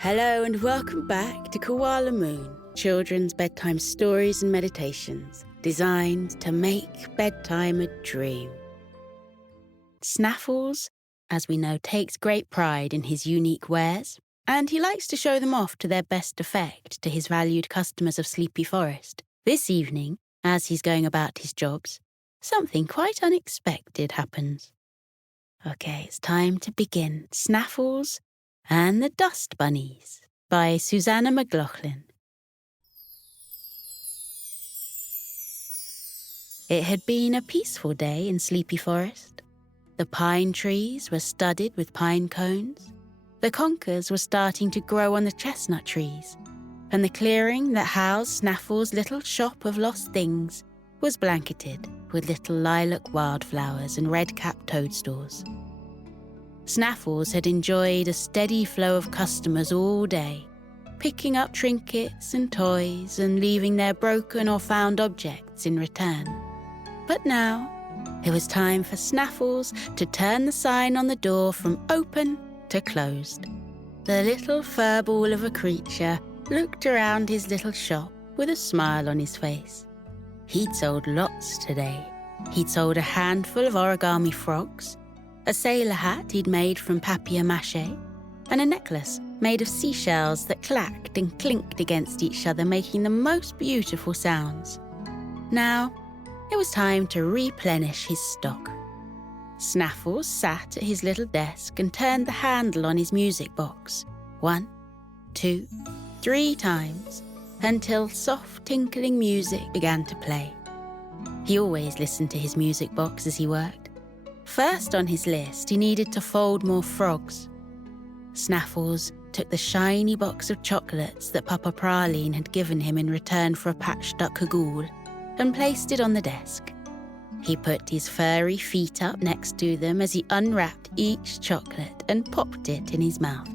Hello and welcome back to Koala Moon, children's bedtime stories and meditations designed to make bedtime a dream. Snaffles, as we know, takes great pride in his unique wares, and he likes to show them off to their best effect to his valued customers of Sleepy Forest. This evening, as he's going about his jobs, something quite unexpected happens. Okay, it's time to begin. Snaffles and the Dust Bunnies by Susanna McLaughlin. It had been a peaceful day in Sleepy Forest. The pine trees were studded with pine cones. The conkers were starting to grow on the chestnut trees, and the clearing that housed Snaffle's little shop of lost things was blanketed with little lilac wildflowers and red-capped toadstools. Snaffles had enjoyed a steady flow of customers all day, picking up trinkets and toys and leaving their broken or found objects in return. But now, it was time for Snaffles to turn the sign on the door from open to closed. The little furball of a creature looked around his little shop with a smile on his face. He'd sold lots today. He'd sold a handful of origami frogs, a sailor hat he'd made from papier-mâché, and a necklace made of seashells that clacked and clinked against each other, making the most beautiful sounds. Now, it was time to replenish his stock. Snaffles sat at his little desk and turned the handle on his music box 1, 2, 3 times until soft tinkling music began to play. He always listened to his music box as he worked. First on his list, he needed to fold more frogs. Snaffles took the shiny box of chocolates that Papa Praline had given him in return for a patched-up cagoule and placed it on the desk. He put his furry feet up next to them as he unwrapped each chocolate and popped it in his mouth.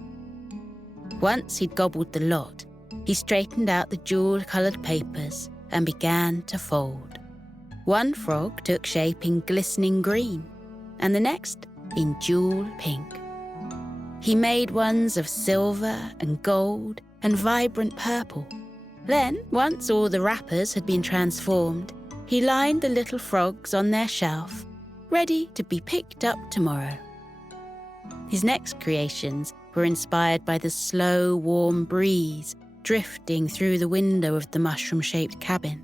Once he'd gobbled the lot, he straightened out the jewel-coloured papers and began to fold. One frog took shape in glistening green, and the next in jewel pink. He made ones of silver and gold and vibrant purple. Then, once all the wrappers had been transformed, he lined the little frogs on their shelf, ready to be picked up tomorrow. His next creations were inspired by the slow, warm breeze drifting through the window of the mushroom-shaped cabin.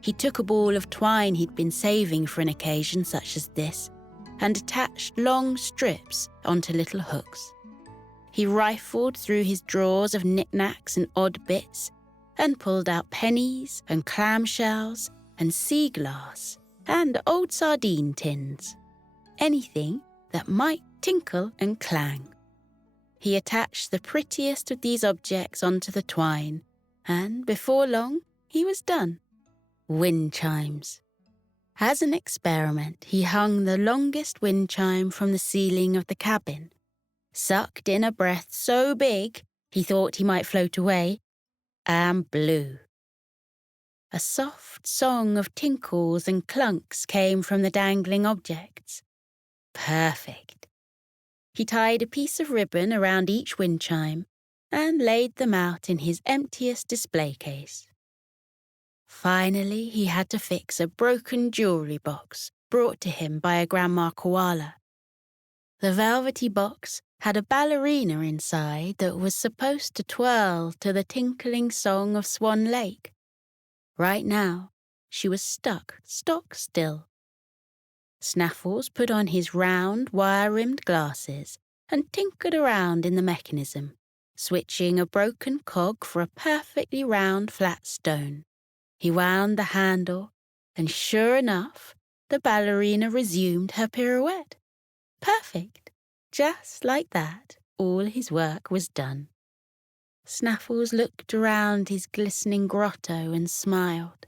He took a ball of twine he'd been saving for an occasion such as this and attached long strips onto little hooks. He rifled through his drawers of knickknacks and odd bits and pulled out pennies and clamshells and sea glass and old sardine tins. Anything that might tinkle and clang. He attached the prettiest of these objects onto the twine, and before long, he was done. Wind chimes. As an experiment, he hung the longest wind chime from the ceiling of the cabin, sucked in a breath so big he thought he might float away, and blew. A soft song of tinkles and clunks came from the dangling objects. Perfect. He tied a piece of ribbon around each wind chime and laid them out in his emptiest display case. Finally, he had to fix a broken jewellery box brought to him by a grandma koala. The velvety box had a ballerina inside that was supposed to twirl to the tinkling song of Swan Lake. Right now, she was stuck stock still. Snaffles put on his round, wire-rimmed glasses and tinkered around in the mechanism, switching a broken cog for a perfectly round, flat stone. He wound the handle, and sure enough, the ballerina resumed her pirouette. Perfect. Just like that, all his work was done. Snaffles looked around his glistening grotto and smiled.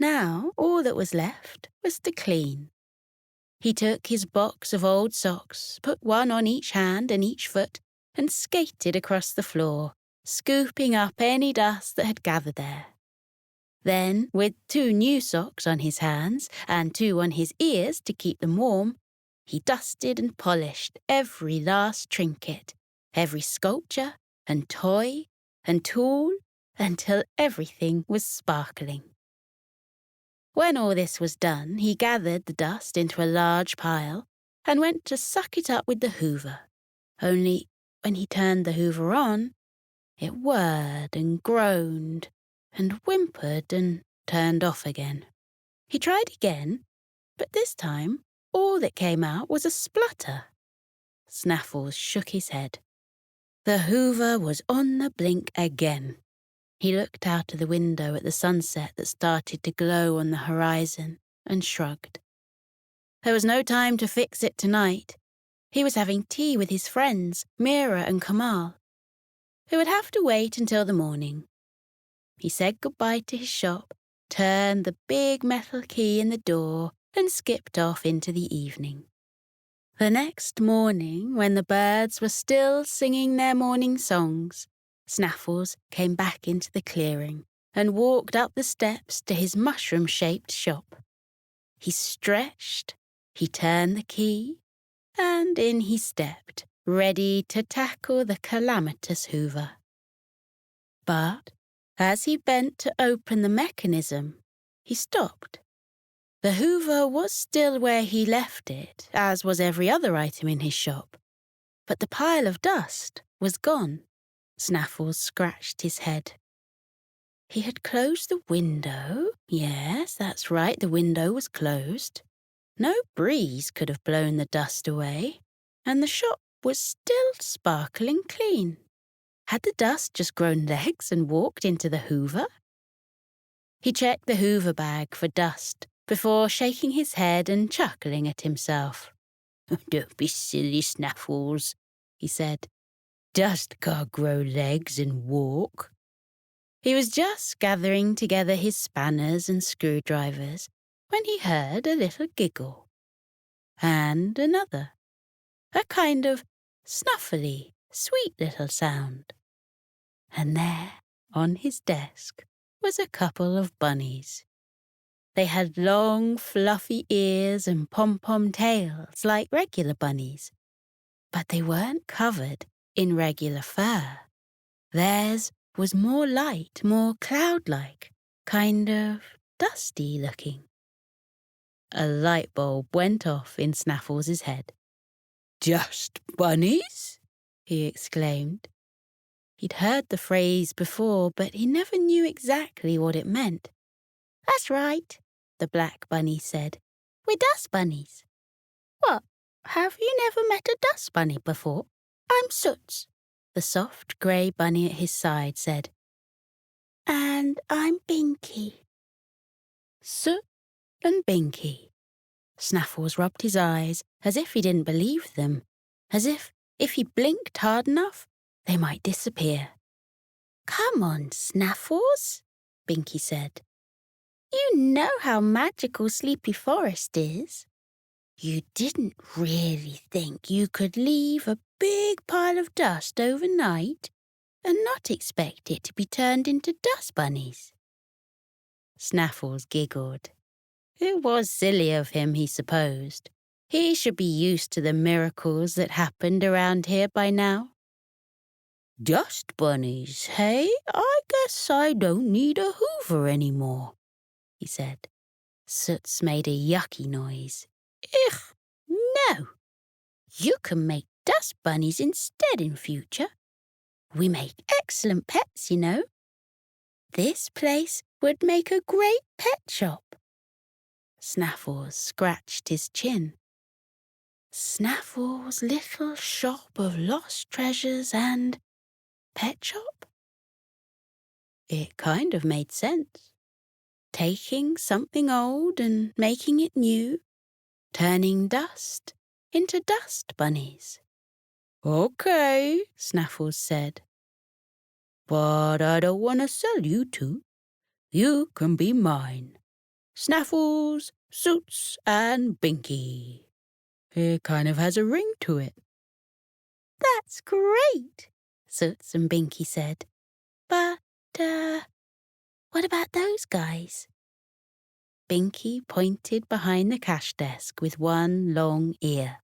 Now, all that was left was to clean. He took his box of old socks, put one on each hand and each foot, and skated across the floor, scooping up any dust that had gathered there. Then, with 2 new socks on his hands and 2 on his ears to keep them warm, he dusted and polished every last trinket, every sculpture and toy and tool until everything was sparkling. When all this was done, he gathered the dust into a large pile and went to suck it up with the hoover. Only when he turned the hoover on, it whirred and groaned and whimpered and turned off again. He tried again, but this time all that came out was a splutter. Snaffles shook his head. The hoover was on the blink again. He looked out of the window at the sunset that started to glow on the horizon and shrugged. There was no time to fix it tonight. He was having tea with his friends, Mira and Kamal. It would have to wait until the morning. He said goodbye to his shop, turned the big metal key in the door, and skipped off into the evening. The next morning, when the birds were still singing their morning songs, Snaffles came back into the clearing and walked up the steps to his mushroom-shaped shop. He stretched, he turned the key, and in he stepped, ready to tackle the calamitous hoover. But as he bent to open the mechanism, he stopped. The hoover was still where he left it, as was every other item in his shop, but the pile of dust was gone. Snaffles scratched his head. He had closed the window. Yes, that's right, the window was closed. No breeze could have blown the dust away, and the shop was still sparkling clean. Had the dust just grown legs and walked into the hoover? He checked the hoover bag for dust before shaking his head and chuckling at himself. "Don't be silly, Snaffles," he said. "Dust can't grow legs and walk." He was just gathering together his spanners and screwdrivers when he heard a little giggle. And another. A kind of snuffly, sweet little sound. And there, on his desk, was a couple of bunnies. They had long, fluffy ears and pom-pom tails like regular bunnies, but they weren't covered in regular fur. Theirs was more light, more cloud-like, kind of dusty-looking. A light bulb went off in Snaffles' head. "Just bunnies?" he exclaimed. He'd heard the phrase before, but he never knew exactly what it meant. "That's right," the black bunny said. "We're dust bunnies." "What, have you never met a dust bunny before? I'm Soots," the soft grey bunny at his side said. "And I'm Binky." Soot and Binky. Snaffles rubbed his eyes as if he didn't believe them, as if he blinked hard enough, they might disappear. "Come on, Snaffles," Binky said. "You know how magical Sleepy Forest is. You didn't really think you could leave a big pile of dust overnight and not expect it to be turned into dust bunnies." Snaffles giggled. It was silly of him, he supposed. He should be used to the miracles that happened around here by now. "Dust bunnies, hey? I guess I don't need a hoover anymore," he said. Soots made a yucky noise. "Ugh, no. You can make dust bunnies instead in future. We make excellent pets, you know. This place would make a great pet shop." Snaffles scratched his chin. Snaffles' little shop of lost treasures and pet shop? It kind of made sense. Taking something old and making it new, turning dust into dust bunnies. "Okay," Snaffles said. "But I don't want to sell you two. You can be mine. Snaffles, Soots, and Binky. It kind of has a ring to it." "That's great," Soots and Binky said. "But, what about those guys?" Binky pointed behind the cash desk with one long ear.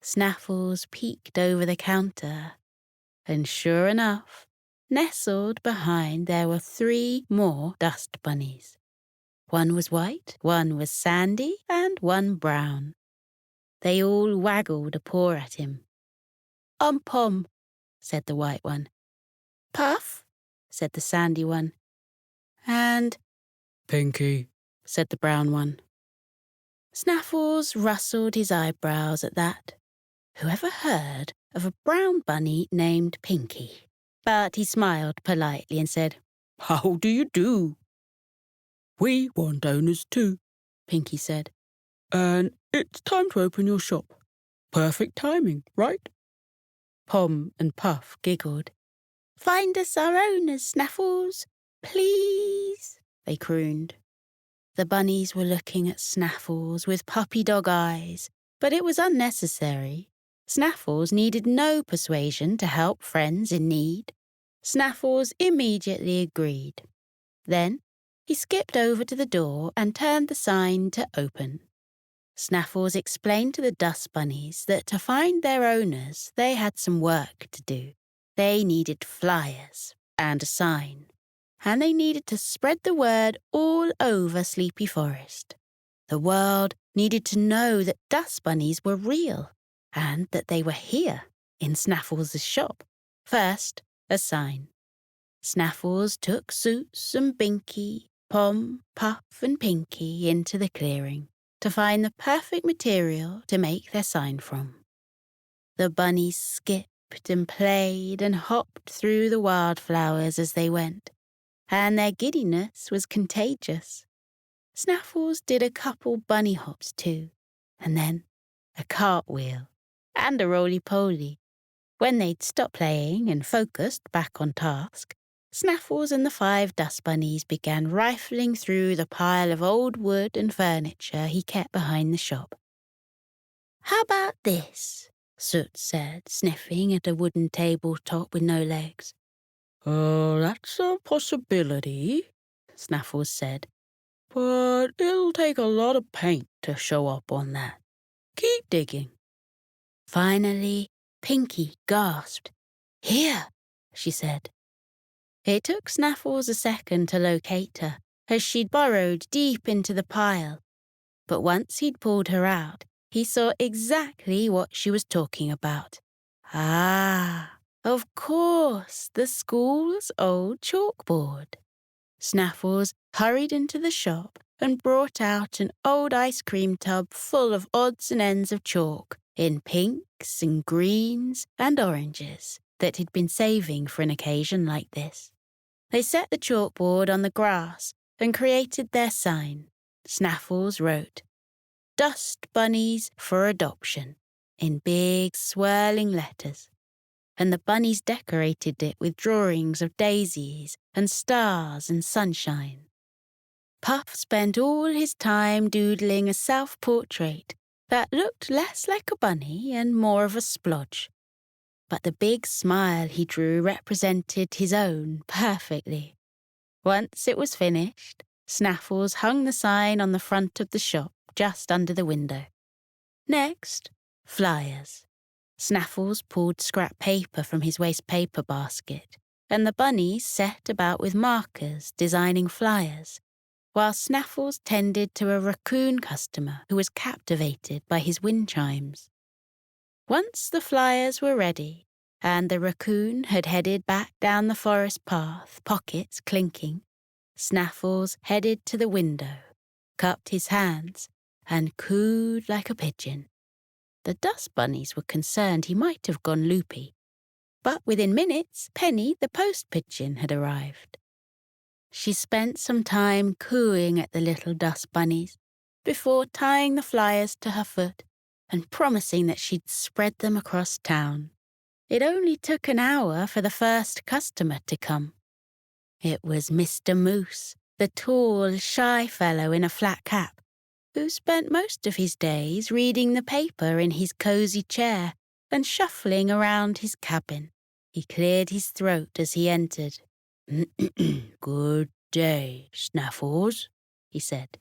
Snaffles peeked over the counter. And sure enough, nestled behind there were 3 more dust bunnies. One was white, one was sandy, and one brown. They all waggled a paw at him. Pom, said the white one. Puff, said the sandy one. And Pinky, said the brown one. Snaffles rustled his eyebrows at that. Whoever heard of a brown bunny named Pinky? But he smiled politely and said, how do you do? We want owners too, Pinky said. and it's time to open your shop. Perfect timing, right? Pom and Puff giggled. Find us our owners, Snaffles, please, they crooned. The bunnies were looking at Snaffles with puppy dog eyes, but it was unnecessary. Snaffles needed no persuasion to help friends in need. Snaffles immediately agreed. Then he skipped over to the door and turned the sign to open. Snaffles explained to the dust bunnies that to find their owners, they had some work to do. They needed flyers and a sign, and they needed to spread the word all over Sleepy Forest. The world needed to know that dust bunnies were real and that they were here in Snaffles' shop. First, a sign. Snaffles took Suits and Binky, Pom, Puff and Pinky into the clearing to find the perfect material to make their sign from. The bunnies skipped and played and hopped through the wildflowers as they went, and their giddiness was contagious. Snaffles did a couple bunny hops too, and then a cartwheel and a roly-poly. When they'd stopped playing and focused back on task, Snaffles and the 5 dust bunnies began rifling through the pile of old wood and furniture he kept behind the shop. How about this? Soot said, sniffing at a wooden tabletop with no legs. That's a possibility, Snaffles said. but it'll take a lot of paint to show up on that. Keep digging. Finally, Pinky gasped. Here, she said. It took Snaffles a second to locate her, as she'd burrowed deep into the pile. But once he'd pulled her out, he saw exactly what she was talking about. Ah, of course, the school's old chalkboard. Snaffles hurried into the shop and brought out an old ice cream tub full of odds and ends of chalk in pinks and greens and oranges that he'd been saving for an occasion like this. They set the chalkboard on the grass and created their sign. Snaffles wrote, Dust Bunnies for Adoption, in big swirling letters. And the bunnies decorated it with drawings of daisies and stars and sunshine. Puff spent all his time doodling a self-portrait that looked less like a bunny and more of a splodge. But the big smile he drew represented his own perfectly. Once it was finished, Snaffles hung the sign on the front of the shop just under the window. Next, flyers. Snaffles pulled scrap paper from his waste paper basket, and the bunnies set about with markers designing flyers, while Snaffles tended to a raccoon customer who was captivated by his wind chimes. Once the flyers were ready, and the raccoon had headed back down the forest path, pockets clinking, Snaffles headed to the window, cupped his hands, and cooed like a pigeon. The dust bunnies were concerned he might have gone loopy, but within minutes, Penny, the post pigeon, had arrived. She spent some time cooing at the little dust bunnies before tying the flyers to her foot and promising that she'd spread them across town. It only took an hour for the first customer to come. It was Mr. Moose, the tall, shy fellow in a flat cap, who spent most of his days reading the paper in his cosy chair and shuffling around his cabin. He cleared his throat as he entered. Good day, Snaffles, he said.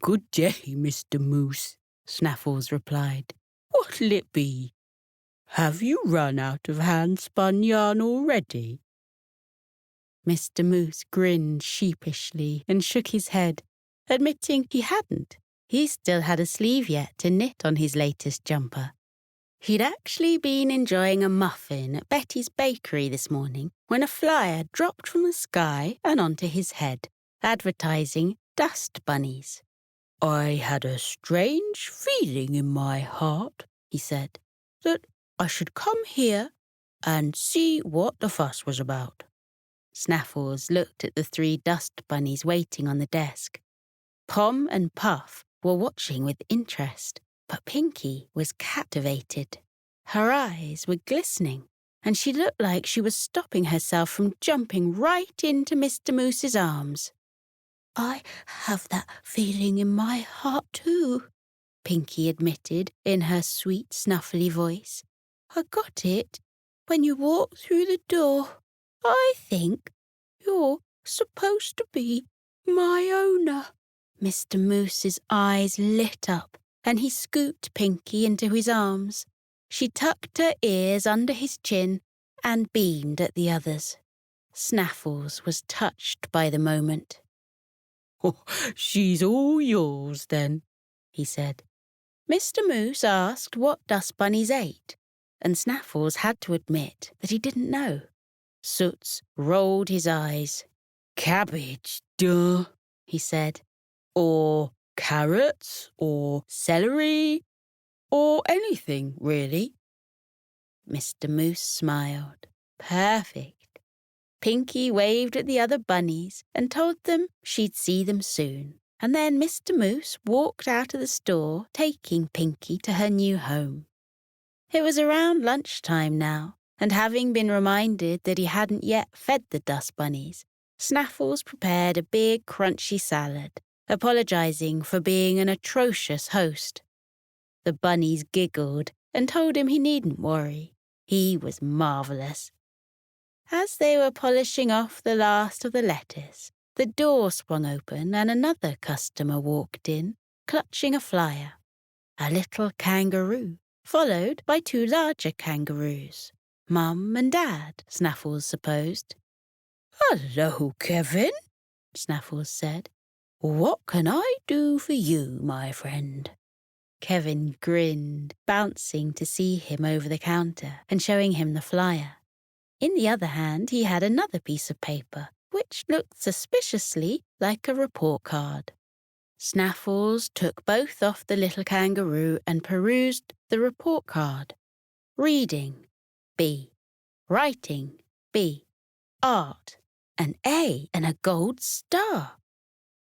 Good day, Mr. Moose, Snaffles replied. What'll it be? Have you run out of hand-spun yarn already? Mr. Moose grinned sheepishly and shook his head, admitting he hadn't. He still had a sleeve yet to knit on his latest jumper. He'd actually been enjoying a muffin at Betty's bakery this morning when a flyer dropped from the sky and onto his head, advertising dust bunnies. I had a strange feeling in my heart, he said, that I should come here and see what the fuss was about. Snaffles looked at the 3 dust bunnies waiting on the desk. Pom and Puff were watching with interest, but Pinky was captivated. Her eyes were glistening, and she looked like she was stopping herself from jumping right into Mr. Moose's arms. I have that feeling in my heart too, Pinky admitted in her sweet, snuffly voice. I got it when you walked through the door. I think you're supposed to be my owner. Mr. Moose's eyes lit up, and he scooped Pinky into his arms. She tucked her ears under his chin and beamed at the others. Snaffles was touched by the moment. Oh, she's all yours then, he said. Mr. Moose asked what dust bunnies ate, and Snaffles had to admit that he didn't know. Soots rolled his eyes. Cabbage, duh, he said. Or carrots, or celery, or anything, really. Mr. Moose smiled. Perfect. Pinky waved at the other bunnies and told them she'd see them soon. And then Mr. Moose walked out of the store, taking Pinky to her new home. It was around lunchtime now, and having been reminded that he hadn't yet fed the dust bunnies, Snaffles prepared a big crunchy salad, apologizing for being an atrocious host. The bunnies giggled and told him he needn't worry. He was marvelous. As they were polishing off the last of the lettuce, the door swung open and another customer walked in, clutching a flyer. A little kangaroo, followed by 2 larger kangaroos. Mum and Dad, Snaffles supposed. Hello, Kevin, Snaffles said. What can I do for you, my friend? Kevin grinned, bouncing to see him over the counter and showing him the flyer. In the other hand, he had another piece of paper, which looked suspiciously like a report card. Snaffles took both off the little kangaroo and perused the report card. Reading, B. Writing, B. Art, an A and a gold star.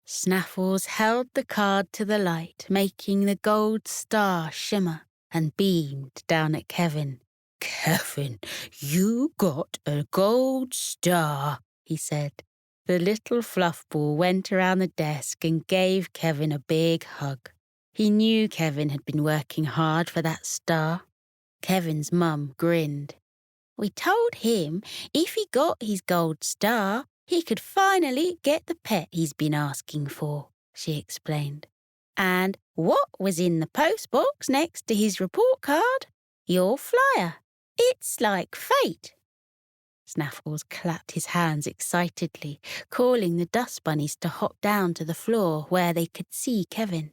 Snaffles held the card to the light, making the gold star shimmer, and beamed down at Kevin. Kevin, you got a gold star, he said. The little fluff ball went around the desk and gave Kevin a big hug. He knew Kevin had been working hard for that star. Kevin's mum grinned. We told him if he got his gold star, he could finally get the pet he's been asking for, she explained. And what was in the postbox next to his report card? Your flyer. It's like fate. Snaffles clapped his hands excitedly, calling the dust bunnies to hop down to the floor where they could see Kevin.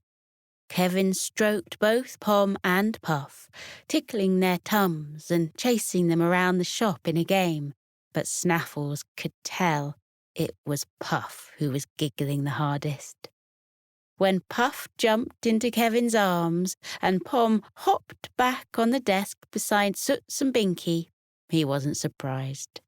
Kevin stroked both Pom and Puff, tickling their tums and chasing them around the shop in a game, but Snaffles could tell it was Puff who was giggling the hardest. When Puff jumped into Kevin's arms and Pom hopped back on the desk beside Soots and Binky, he wasn't surprised.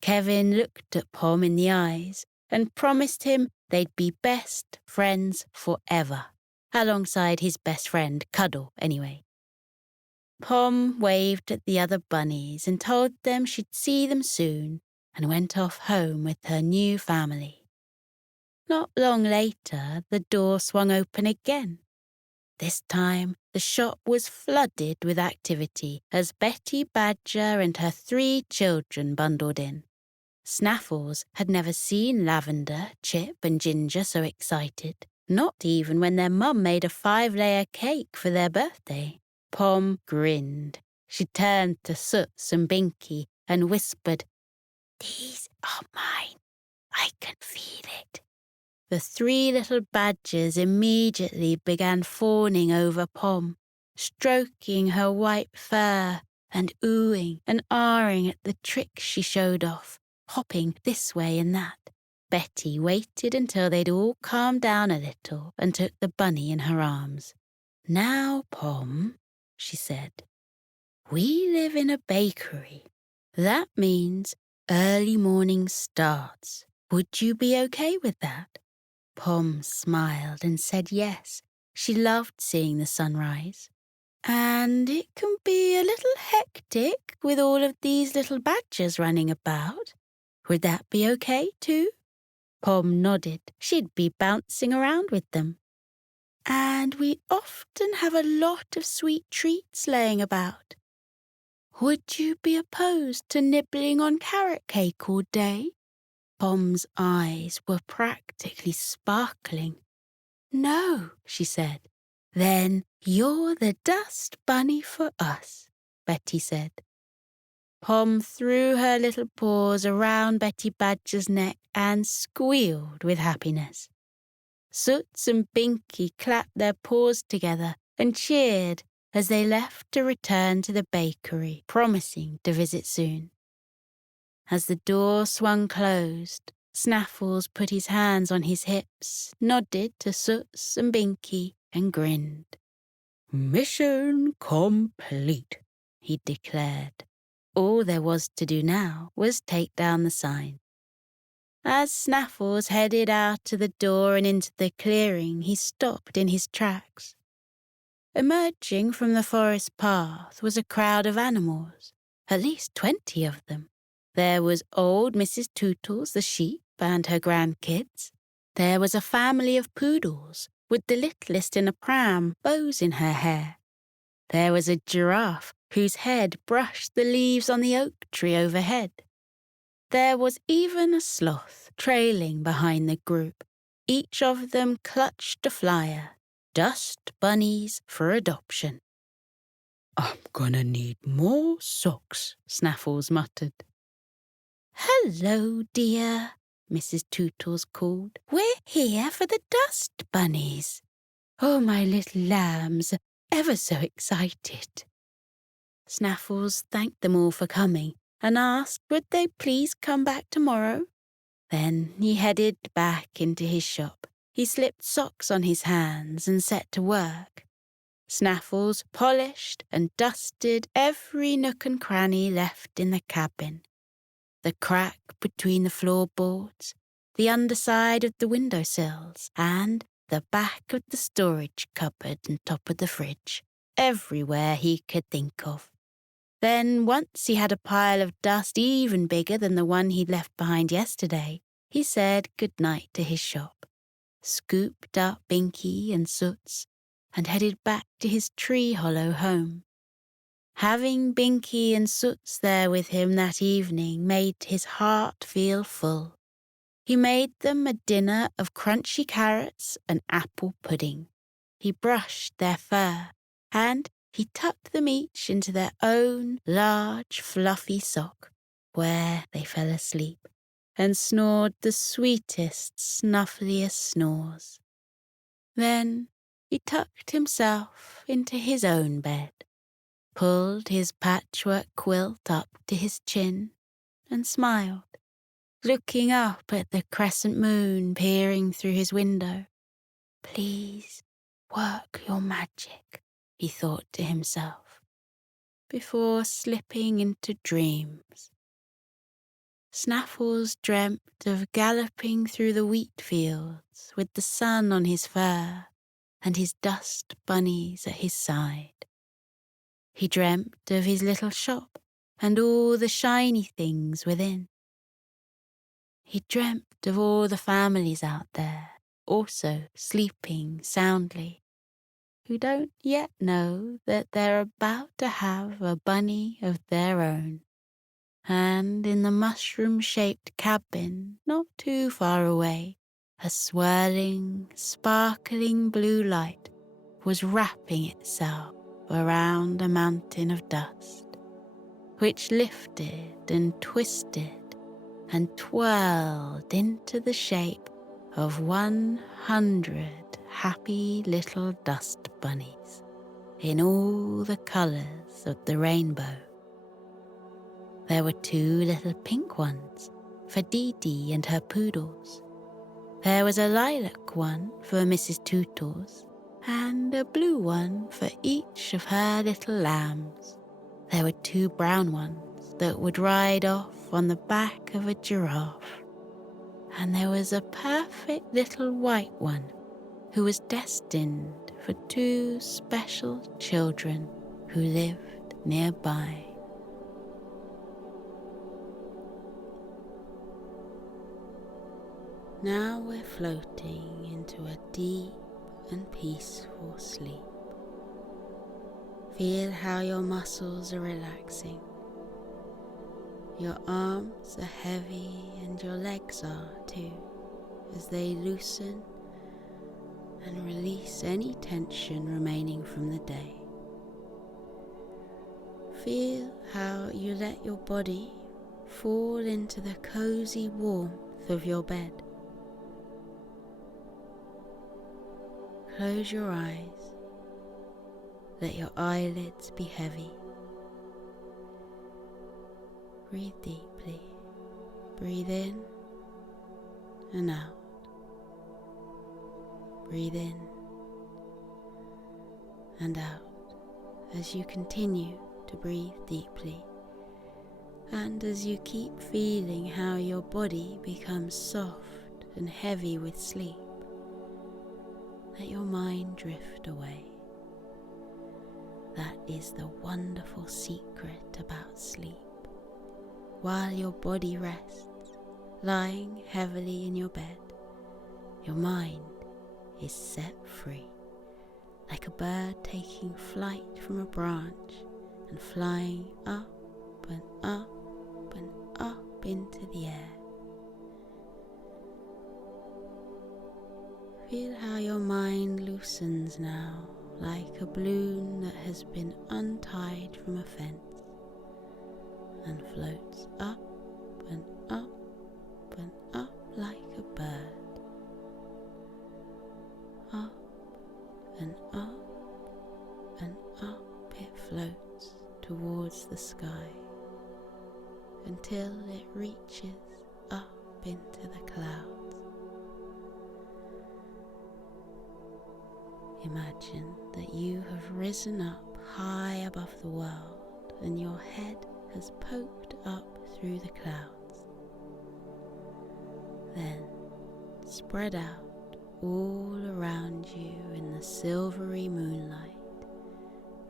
Kevin looked at Pom in the eyes and promised him they'd be best friends forever, alongside his best friend, Cuddle, anyway. Pom waved at the other bunnies and told them she'd see them soon and went off home with her new family. Not long later, the door swung open again. This time, the shop was flooded with activity as Betty Badger and her 3 children bundled in. Snaffles had never seen Lavender, Chip and Ginger so excited, not even when their mum made a 5-layer cake for their birthday. Pom grinned. She turned to Soots and Binky and whispered, "These are mine. I can feel it." The three little badgers immediately began fawning over Pom, stroking her white fur and oohing and ahhing at the tricks she showed off, hopping this way and that. Betty waited until they'd all calmed down a little and took the bunny in her arms. "Now, Pom," she said, "we live in a bakery. That means early morning starts. Would you be okay with that?" Pom smiled and said yes. She loved seeing the sunrise. "And it can be a little hectic with all of these little badgers running about. Would that be okay too?" Pom nodded. She'd be bouncing around with them. "And we often have a lot of sweet treats laying about. Would you be opposed to nibbling on carrot cake all day?" Pom's eyes were practically sparkling. "No," she said. "Then you're the dust bunny for us," Betty said. Pom threw her little paws around Betty Badger's neck and squealed with happiness. Soots and Binky clapped their paws together and cheered as they left to return to the bakery, promising to visit soon. As the door swung closed, Snaffles put his hands on his hips, nodded to Soots and Binky, and grinned. "Mission complete," he declared. All there was to do now was take down the sign. As Snaffles headed out to the door and into the clearing, he stopped in his tracks. Emerging from the forest path was a crowd of animals, at least 20 of them. There was old Mrs. Tootles the sheep and her grandkids. There was a family of poodles, with the littlest in a pram, bows in her hair. There was a giraffe whose head brushed the leaves on the oak tree overhead. There was even a sloth trailing behind the group. Each of them clutched a flyer, "Dust Bunnies for Adoption." "I'm gonna need more socks," Snaffles muttered. "Hello, dear," Mrs. Tootles called. "We're here for the Dust Bunnies. Oh, my little lambs, ever so excited." Snaffles thanked them all for coming and asked would they please come back tomorrow. Then he headed back into his shop. He slipped socks on his hands and set to work. Snaffles polished and dusted every nook and cranny left in the cabin. The crack between the floorboards, the underside of the windowsills, and the back of the storage cupboard and top of the fridge, everywhere he could think of. Then, once he had a pile of dust even bigger than the one he'd left behind yesterday, he said goodnight to his shop, scooped up Binky and Soots, and headed back to his tree hollow home. Having Binky and Soots there with him that evening made his heart feel full. He made them a dinner of crunchy carrots and apple pudding. He brushed their fur, and he tucked them each into their own large, fluffy sock, where they fell asleep and snored the sweetest, snuffliest snores. Then he tucked himself into his own bed, pulled his patchwork quilt up to his chin, and smiled, looking up at the crescent moon peering through his window. "Please work your magic," he thought to himself, before slipping into dreams. Snaffles dreamt of galloping through the wheat fields with the sun on his fur and his dust bunnies at his side. He dreamt of his little shop and all the shiny things within. He dreamt of all the families out there, also sleeping soundly, who don't yet know that they're about to have a bunny of their own. And in the mushroom-shaped cabin, not too far away, a swirling, sparkling blue light was wrapping itself around a mountain of dust, which lifted and twisted and twirled into the shape of 100 happy little dust bunnies in all the colours of the rainbow. There were 2 little pink ones for Dee Dee and her poodles. There was a lilac one for Mrs. Tootles and a blue one for each of her little lambs. There were 2 brown ones that would ride off on the back of a giraffe. And there was a perfect little white one who was destined for 2 special children who lived nearby. Now we're floating into a deep and peaceful sleep. Feel how your muscles are relaxing. Your arms are heavy and your legs are too, as they loosen and release any tension remaining from the day. Feel how you let your body fall into the cozy warmth of your bed. Close your eyes. Let your eyelids be heavy. Breathe deeply. Breathe in and out. Breathe in and out as you continue to breathe deeply, and as you keep feeling how your body becomes soft and heavy with sleep. Let your mind drift away. That is the wonderful secret about sleep. While your body rests, lying heavily in your bed, your mind is set free, like a bird taking flight from a branch and flying up and up and up into the air. Feel how your mind loosens now, like a balloon that has been untied from a fence, and floats up and up and up like a bird. Up and up and up it floats towards the sky until it reaches up into the clouds. Imagine that you have risen up high above the world and your head has poked up through the clouds. Then spread out all around you in the silvery moonlight,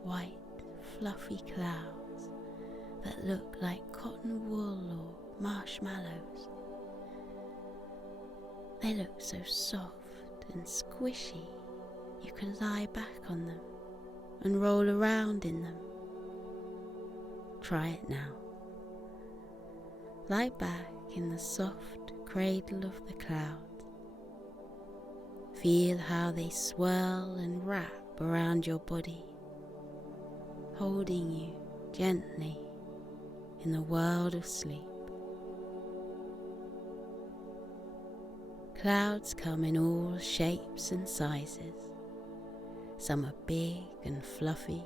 white fluffy clouds that look like cotton wool or marshmallows. They look so soft and squishy. You can lie back on them and roll around in them. Try it now. Lie back in the soft cradle of the clouds. Feel how they swirl and wrap around your body, holding you gently in the world of sleep. Clouds come in all shapes and sizes. Some are big and fluffy,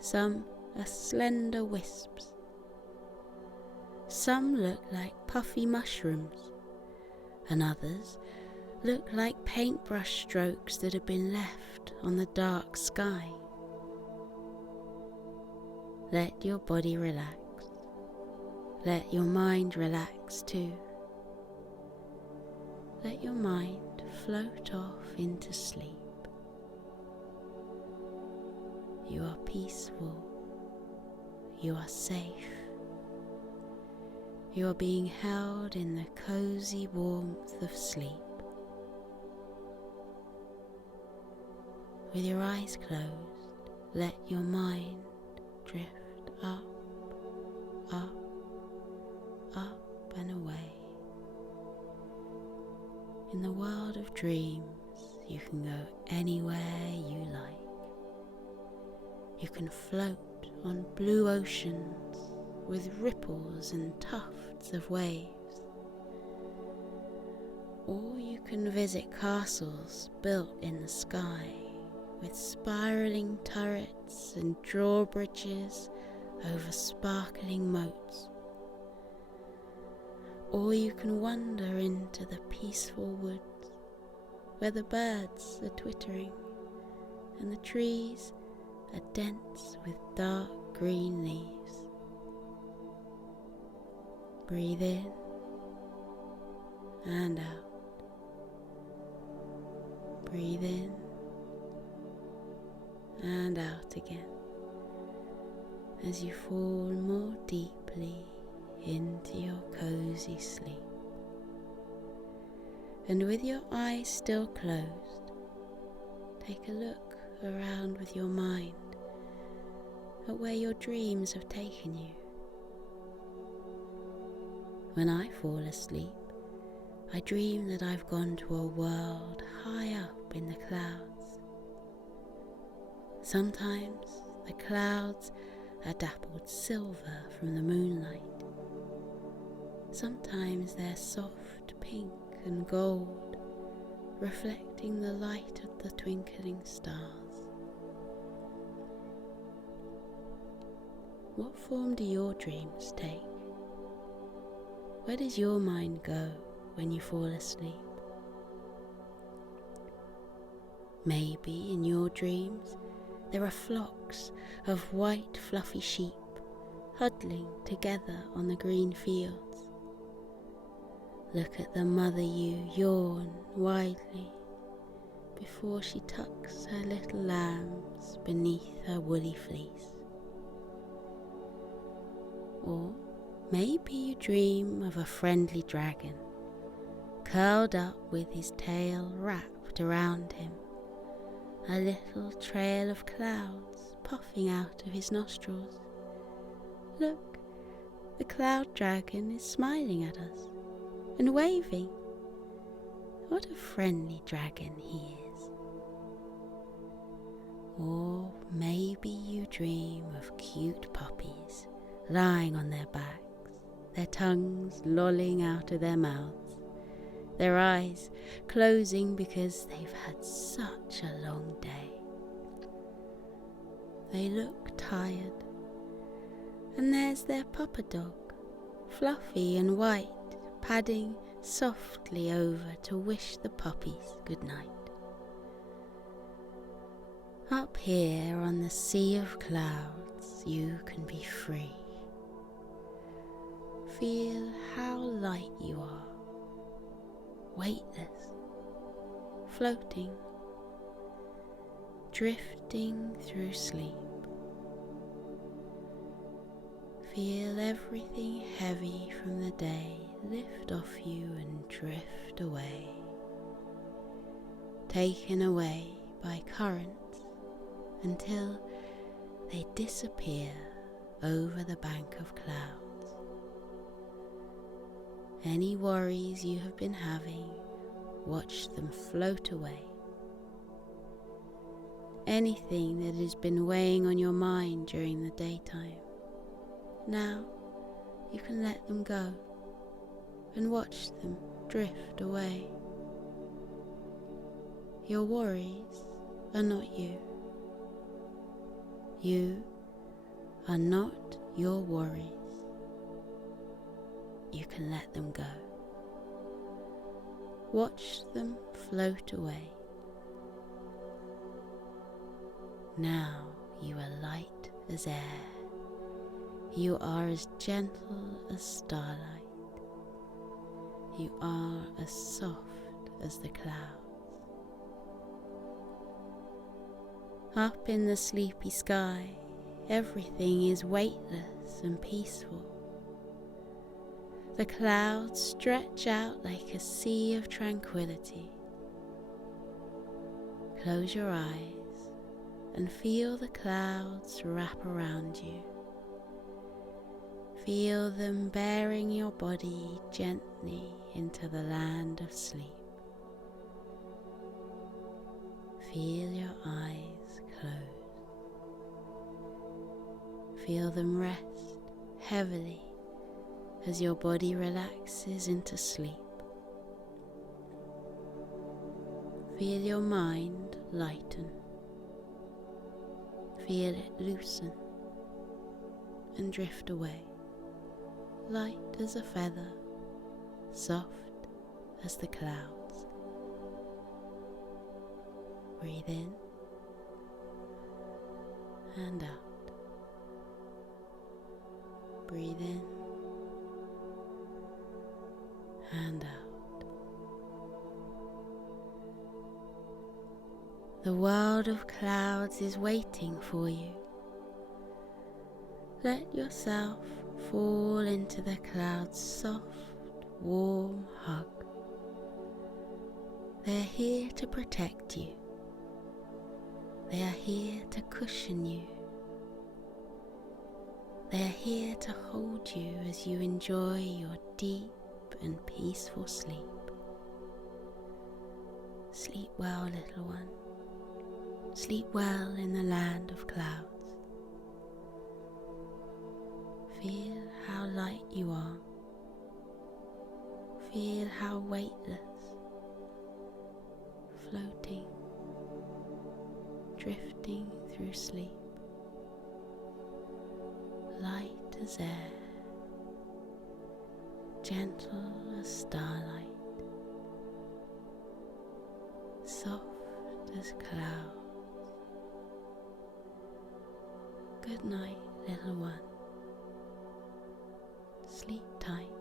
some are slender wisps. Some look like puffy mushrooms, and others look like paintbrush strokes that have been left on the dark sky. Let your body relax. Let your mind relax too. Let your mind float off into sleep. You are peaceful. You are safe. You are being held in the cozy warmth of sleep. With your eyes closed, let your mind drift up, up, up and away. In the world of dreams, you can go anywhere you like. You can float on blue oceans with ripples and tufts of waves. Or you can visit castles built in the sky with spiraling turrets and drawbridges over sparkling moats. Or you can wander into the peaceful woods where the birds are twittering and the trees are dense with dark green leaves. Breathe in and out. Breathe in and out again as you fall more deeply into your cozy sleep. And with your eyes still closed, take a look around with your mind at where your dreams have taken you. When I fall asleep, I dream that I've gone to a world high up in the clouds. Sometimes the clouds are dappled silver from the moonlight. Sometimes they're soft pink and gold, reflecting the light of the twinkling stars. What form do your dreams take? Where does your mind go when you fall asleep? Maybe in your dreams there are flocks of white fluffy sheep huddling together on the green fields. Look at the mother ewe yawn widely before she tucks her little lambs beneath her woolly fleece. Or maybe you dream of a friendly dragon, curled up with his tail wrapped around him, a little trail of clouds puffing out of his nostrils. Look, the cloud dragon is smiling at us and waving. What a friendly dragon he is. Or maybe you dream of cute puppies lying on their backs, their tongues lolling out of their mouths, their eyes closing because they've had such a long day. They look tired, and there's their papa dog, fluffy and white, padding softly over to wish the puppies good night. Up here on the sea of clouds, you can be free. Feel how light you are, weightless, floating, drifting through sleep. Feel everything heavy from the day lift off you and drift away, taken away by currents until they disappear over the bank of clouds. Any worries you have been having, watch them float away. Anything that has been weighing on your mind during the daytime, now you can let them go and watch them drift away. Your worries are not you. You are not your worries. You can let them go. Watch them float away. Now you are light as air. You are as gentle as starlight. You are as soft as the clouds. Up in the sleepy sky, everything is weightless and peaceful. The clouds stretch out like a sea of tranquility. Close your eyes and feel the clouds wrap around you. Feel them bearing your body gently into the land of sleep. Feel your eyes close. Feel them rest heavily as your body relaxes into sleep. Feel your mind lighten. Feel it loosen and drift away, light as a feather, soft as the clouds. Breathe in and out. Breathe in and out. The world of clouds is waiting for you. Let yourself fall into the clouds' soft, warm hug. They're here to protect you. They are here to cushion you. They are here to hold you as you enjoy your deep and peaceful sleep. Sleep well, little one. Sleep well in the land of clouds. Feel how light you are. Feel how weightless, floating, drifting through sleep, light as air, gentle as starlight, soft as clouds. Good night, little one. Sleep tight.